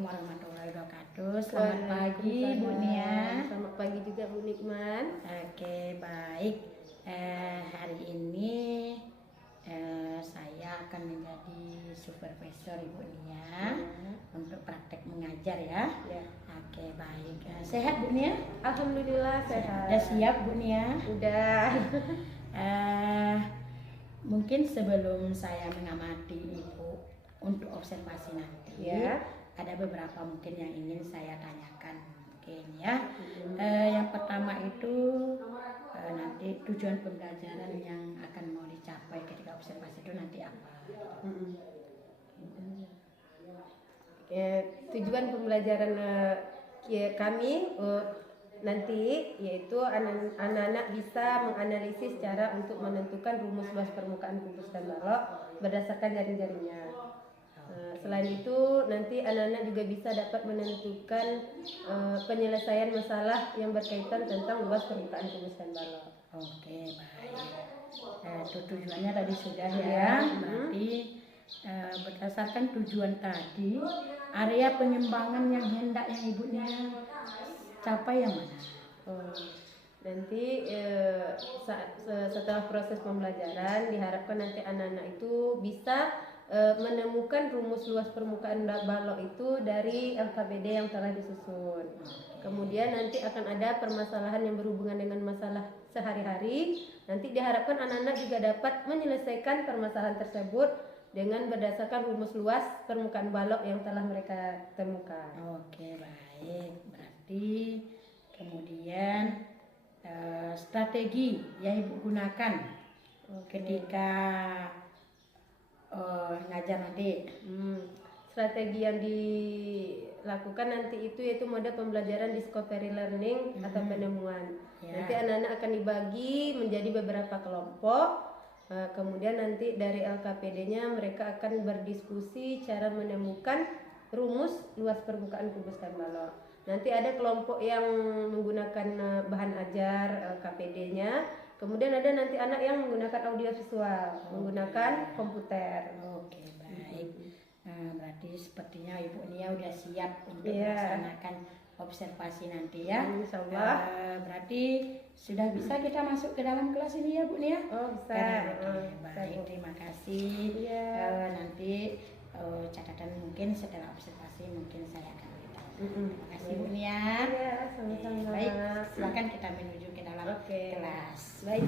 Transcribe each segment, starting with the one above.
warahmatullahi wabarakatuh. Selamat pagi Bu Nia. Selamat pagi juga Bu Nikman. Oke, baik. Hari ini saya akan menjadi supervisor Ibu Nia untuk praktek mengajar ya. Oke, baik. Sehat Bu Nia? Alhamdulillah sehat. Sudah siap Bu Nia? Udah. Mungkin sebelum saya mengamati Ibu untuk observasi nanti, ada beberapa mungkin yang ingin saya tanyakan mungkin ya. Yang pertama itu nanti tujuan pembelajaran yang akan mau dicapai ketika observasi itu nanti apa? Tujuan pembelajaran kami nanti yaitu anak-anak bisa menganalisis cara untuk menentukan rumus luas permukaan kubus dan balok berdasarkan jaring-jaringnya. Selain itu nanti anak-anak juga bisa dapat menentukan penyelesaian masalah yang berkaitan tentang luas permukaan kubus dan balok. Oke, baik. Tujuannya tadi sudah ya. Berarti berdasarkan tujuan tadi, area pengembangan yang hendak yang Ibu Nia capai yang mana? Nanti setelah proses pembelajaran diharapkan nanti anak-anak itu bisa menemukan rumus luas permukaan balok itu dari LKPD yang telah disusun. Kemudian nanti akan ada permasalahan yang berhubungan dengan masalah sehari-hari. Nanti diharapkan anak-anak juga dapat menyelesaikan permasalahan tersebut dengan berdasarkan rumus luas permukaan balok yang telah mereka temukan. Oke, baik. Berarti kemudian strategi yang Ibu gunakan ketika ngajar nanti. Strategi yang dilakukan nanti itu yaitu mode pembelajaran discovery learning atau penemuan. Nanti anak-anak akan dibagi menjadi beberapa kelompok. Kemudian nanti dari LKPD-nya mereka akan berdiskusi cara menemukan rumus luas permukaan kubus dan balok. Nanti ada kelompok yang menggunakan bahan ajar LKPD-nya. Kemudian ada nanti anak yang menggunakan audiovisual, menggunakan komputer. Oke, baik. Berarti sepertinya Ibu Nia udah siap untuk melaksanakan observasi nanti ya. Insyaallah. Berarti sudah bisa kita masuk ke dalam kelas ini ya Bu Nia? Oh, bisa. Baik, terima kasih. Nanti catatan mungkin setelah observasi mungkin saya akan beritahu. Terima kasih Bu Nia. Sama-sama. Baik, silakan kita menuju ke dalam kelas. Baik.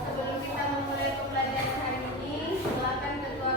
Sebelum kita memulai pembelajaran hari ini, silakan ketua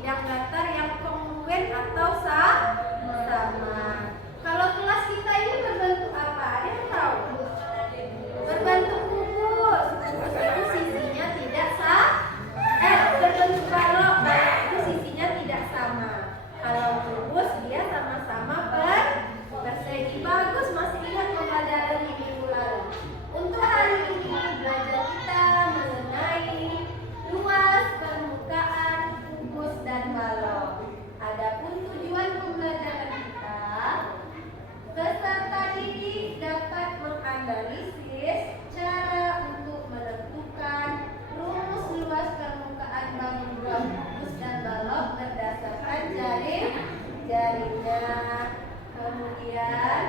bidang datar yang kongruen atau sama. Kalau kelas kita ini berbentuk apa? Ada yang tahu? Berbentuk kubus. Kubus itu sisinya tidak berbentuk balok. Balok itu sisinya tidak sama. Kalau kubus dia sama-sama persegi. Bagus, masih ingat pembelajaran di minggu lalu. Untuk hari ini belajar kita mengenai luas, permukaan, kubus dan balok. Adapun tujuan pembelajaran kita, peserta didik dapat menganalisis cara untuk menentukan rumus luas permukaan bangun kubus dan balok berdasarkan jaringnya. Kemudian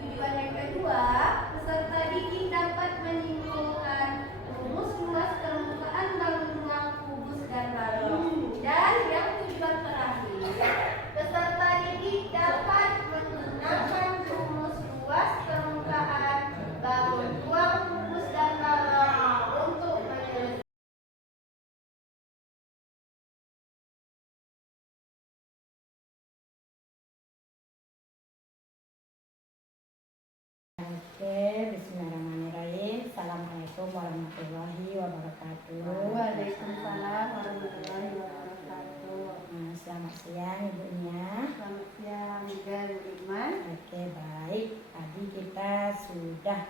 tujuan yang kedua, peserta didik dapat menyimpulkan rumus luas permukaan bangun ruang kubus dan balok. Dan yang tujuan terakhir, peserta didik dapat menggunakan rumus luas permukaan bangun ruang kubus dan balok untuk menyelesaikan. Oke, bismillahirrahmanirrahim. Assalamualaikum warahmatullahi wabarakatuh. Waalaikumsalam warahmatullahi wabarakatuh. Selamat siang ibunya. Selamat siang juga Bu Iman. Oke, baik. Tadi kita sudah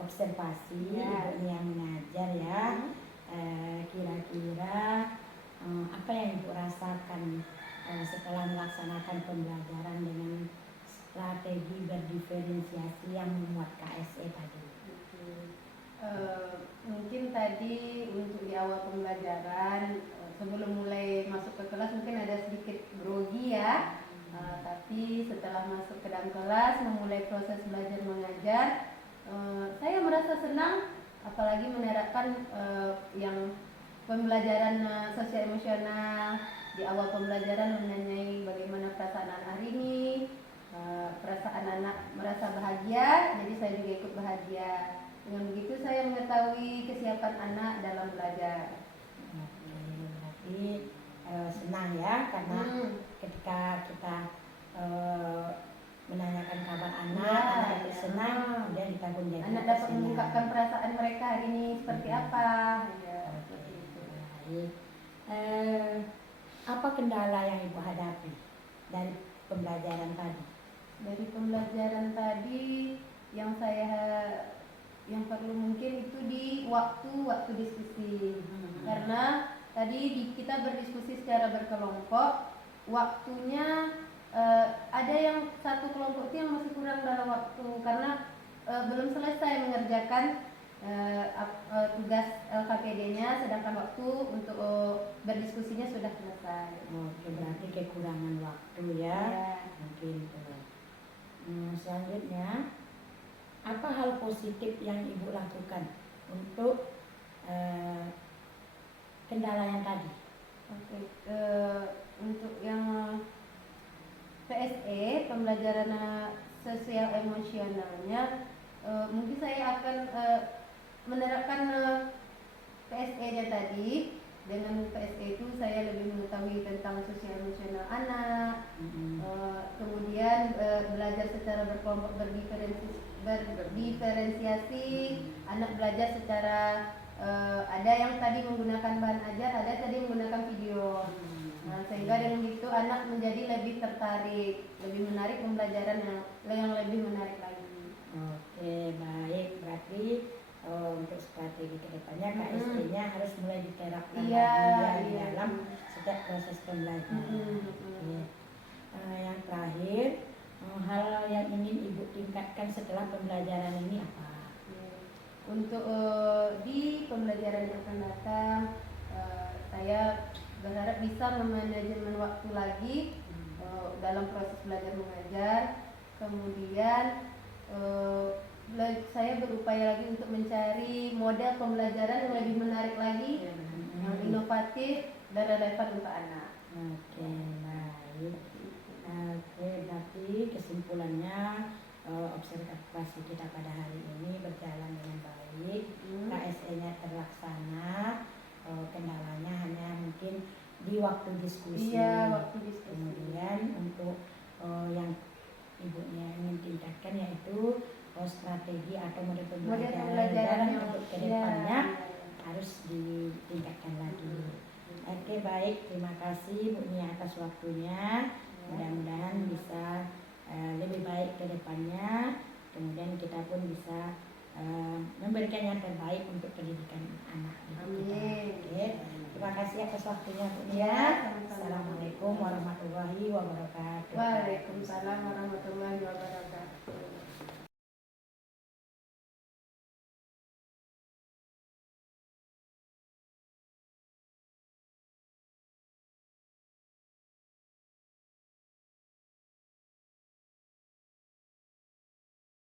observasi Ya. ibunya yang mengajar ya. Kira-kira apa yang ibu rasakan setelah melaksanakan pembelajaran dengan strategi berdiferensiasi yang memuat KSE tadi? Mungkin tadi untuk di awal pembelajaran sebelum mulai masuk ke kelas mungkin ada sedikit grogi ya. Tapi setelah masuk ke dalam kelas memulai proses belajar mengajar, saya merasa senang, apalagi menerapkan yang pembelajaran sosial emosional. Di awal pembelajaran menanyai bagaimana perasaan anak hari ini. Perasaan anak merasa bahagia, jadi saya juga ikut bahagia. Dengan begitu saya mengetahui kesiapan anak dalam belajar. Oke, berarti senang ya, karena ketika kita menanyakan kabar anak, anak itu senang, kemudian kita pun jadi anak dapat mengungkapkan perasaan mereka hari ini seperti apa. Ya, Oke, baik. Apa kendala yang ibu hadapi dari pembelajaran tadi? Dari pembelajaran tadi yang perlu mungkin itu di waktu diskusi. Karena tadi kita berdiskusi secara berkelompok, waktunya ada yang satu kelompok itu yang masih kurang dalam waktu karena belum selesai mengerjakan tugas LKPD-nya, sedangkan waktu untuk berdiskusinya sudah selesai. Oke, berarti kekurangan waktu ya. Mungkin itu. Selanjutnya, apa hal positif yang ibu lakukan untuk kendala yang tadi? Oke, untuk yang PSE, pembelajaran sosial emosionalnya, mungkin saya akan menerapkan PSE-nya tadi. Dengan PSE itu saya lebih mengetahui tentang sosial emosional anak, kemudian belajar secara berkelompok berdiferensiasi, anak belajar secara ada yang tadi menggunakan bahan ajar, ada tadi menggunakan video. Sehingga dengan itu anak menjadi lebih tertarik, lebih menarik pembelajaran yang lebih menarik lagi. Oke, baik. Berarti untuk strategi kedepannya KSE-nya harus mulai diterapkan lagi di dalam setiap proses pembelajaran. Yang terakhir, hal yang ingin ibu tingkatkan setelah pembelajaran ini apa? Untuk di pembelajaran yang akan datang, saya berharap bisa memanajemen waktu lagi dalam proses belajar mengajar. Kemudian saya berupaya lagi untuk mencari model pembelajaran yang lebih menarik lagi, yang inovatif dan relevan untuk anak. Oke, baik. Oke, berarti kesimpulannya observasi kita pada hari ini berjalan dengan baik. KSE-nya terlaksana, kendalanya hanya mungkin di waktu diskusi. Iya, waktu diskusi. Kemudian untuk yang ibunya ingin tingkatkan yaitu strategi atau model pembelajaran yang untuk kedepannya harus ditingkatkan lagi. Oke, baik, terima kasih Bu Nia atas waktunya. Mudah-mudahan bisa lebih baik ke depannya. Kemudian kita pun bisa memberikan yang terbaik untuk pendidikan anak kita. Oke, terima kasih atas waktunya Bu Nia. Assalamualaikum warahmatullahi wabarakatuh. Waalaikumsalam warahmatullahi wabarakatuh.